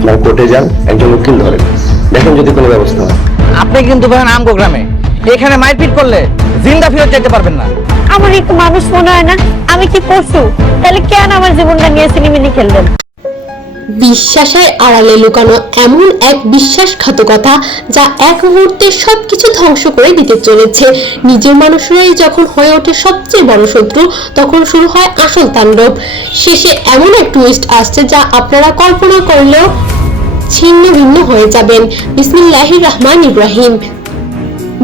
আপনার কোর্টে যান, একজন উকিল ধরেন, দেখেন যদি কোনো ব্যবস্থা হয়। আপনি কিন্তু ভাই আমগো গ্রামে এখানে মারপিট করলে জিন্দা ফেরত যেতে পারবেন না। আমার একটু মানুষ মনে হয় না? আমি কি পশু? তাহলে কেন আমার জীবনটা নিয়ে সিনেমিনি খেললেন? বিশ্বাসের আড়ালে লুকানো এমন এক বিশ্বাসঘাতকতা যা এক মুহূর্তে সবকিছু ধ্বংস করে দিতে চলেছে। নিজের মানুষরাই যখন হয়ে ওঠে সবচেয়ে বড় শত্রু, তখন শুরু হয় আসল তাণ্ডব। শেষে এমন এক টুইস্ট আসছে যা আপনারা কল্পনা করলেও ছিন্ন ভিন্ন হয়ে যাবেন। বিসমিল্লাহির রহমানির রহিম।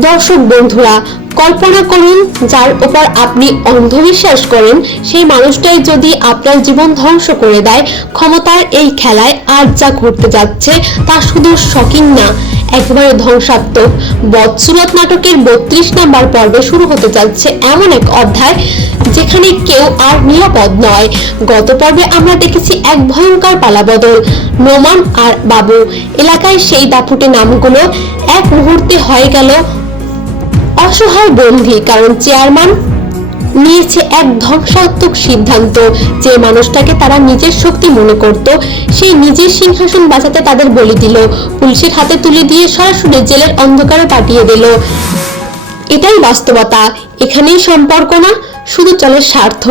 দর্শক বন্ধুরা, কল্পনা করুন যার উপর আপনি অন্ধবিশ্বাস করেন সেই মানুষটাই যদি আপনার জীবন ধ্বংস করে দেয়। ক্ষমতার এই খেলায় আজ যা ঘটতে যাচ্ছে তা শুধু শকিং না, একেবারে ধ্বংসাত্মক। বদসুরত নাটকের 32 নম্বর পর্বে শুরু হতে যাচ্ছে এমন এক অধ্যায় যেখানে কেউ আর নিরাপদ নয়। গত পর্বে আমরা দেখেছি এক ভয়ঙ্কর পালাবদল। নোমান আর বাবু এলাকায় সেই দাপুটে নামগুলো এক মুহূর্তে হয়ে গেল অসহায় বন্দী, কারণ চেয়ারম্যান নিয়েছে এক ধ্বংসাত্মক সিদ্ধান্ত। যে মানুষটাকে তারা নিজের শক্তি মনে করত, সেই নিজের সিংহাসন বাঁচাতে তাদের বলি দিল, পুলিশের হাতে তুলে দিয়ে সরাসরি জেলের অন্ধকারে পাঠিয়ে দিল। এটাই বাস্তবতা। এখানেই সম্পর্ক না, শুধু চলে স্বার্থ।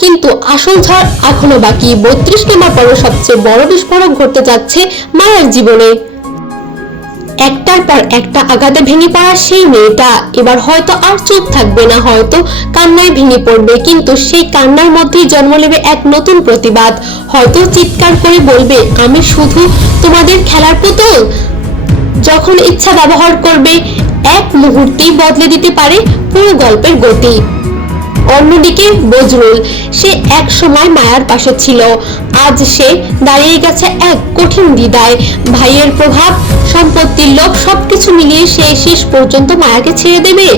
কিন্তু আসল ঝড় এখনো বাকি। 32 নম্বর পর্বে সবচেয়ে বড় বিস্ফোরক ঘটতে যাচ্ছে মায়ের জীবনে। একটার পর একটা আঘাতে ভেঙে পড়া সেই মেয়েটা এবার হয়তো আর চুপ থাকবে না, হয়তো কান্নায় ভেঙে পড়বে। কিন্তু সেই কান্নার মধ্যেই জন্ম নেবে এক নতুন প্রতিবাদ। হয়তো চিৎকার করে বলবে, আমি শুধু তোমাদের খেলার পুতুল। যখন ইচ্ছা ব্যবহার করবে, এক মুহূর্তেই বদলে দিতে পারে পুরো গল্পের গতি। অন্যদিকে বজরুল, সে এক সময় মায়ার পাশে ছিল, আজ সে দাঁড়িয়ে গেছে এক কঠিন দ্বিধায়। ভাইয়ের প্রভাব, সম্পত্তির লোভ সবকিছু মিলিয়ে সে শেষ পর্যন্ত মায়াকে ছেড়ে দেবে।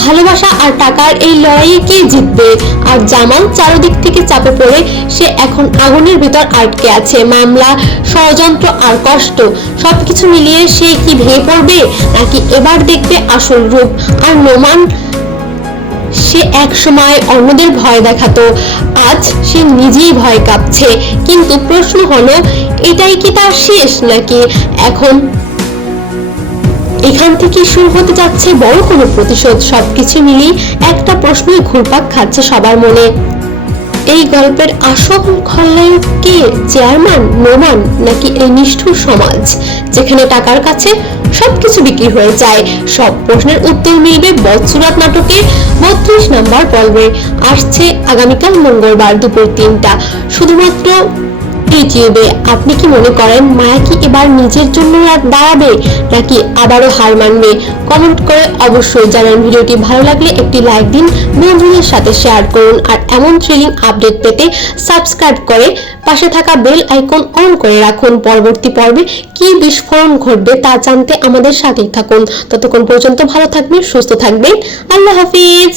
ভালোবাসা আর টাকার এই লড়াইয়ে কে জিতবে? আর জামাল চারদিক থেকে চাপে পড়ে সে এখন আগুনের ভিতর আটকে আছে। মামলা, ষড়যন্ত্র আর কষ্ট সবকিছু মিলিয়ে সে কি ভেঙে পড়বে, নাকি এবার দেখবে আসল রূপ? আর নোমান, সে এক সময় অন্যদের ভয় দেখাতো, আজ সে নিজেই ভয় কাঁপছে। কিন্তু প্রশ্ন হলো, এটাই কি তার শেষ, নাকি এখান থেকে শুরু হতে যাচ্ছে বড় কোনো প্রতিশোধ? সবকিছু মিলিয়ে একটা প্রশ্নই ঘুরপাক খাচ্ছে সবার মনে। এই গল্পের আসল খলনায়ক কে? চেয়ারম্যান, নোমান, নাকি এই নিষ্ঠুর সমাজ যেখানে টাকার কাছে সবকিছু বিক্রি হয়ে যায়? সব প্রশ্নের উত্তর মিলবে বদসুরত নাটকের 32 নম্বর পর্বে। আসছে আগামীকাল মঙ্গলবার দুপুর 3টা, শুধুমাত্র ইউটিউবে। আপনি কি মনে করেন মায়া কি এবার নিজের জন্য দাঁড়াবে, নাকি আবারও হার মানবে? কমেন্ট করে অবশ্যই জানান। ভিডিওটি ভালো লাগলে একটি লাইক দিন, বন্ধুদের সাথে শেয়ার করুন। আর এমন থ্রিলিং আপডেট পেতে সাবস্ক্রাইব করে পাশে থাকা বেল আইকন অন করে রাখুন। পরবর্তী পর্বে কি বিস্ফোরণ ঘটবে তা জানতে আমাদের সাথেই থাকুন। ততক্ষণ পর্যন্ত ভালো থাকবেন, সুস্থ থাকবেন। আল্লাহ হাফিজ।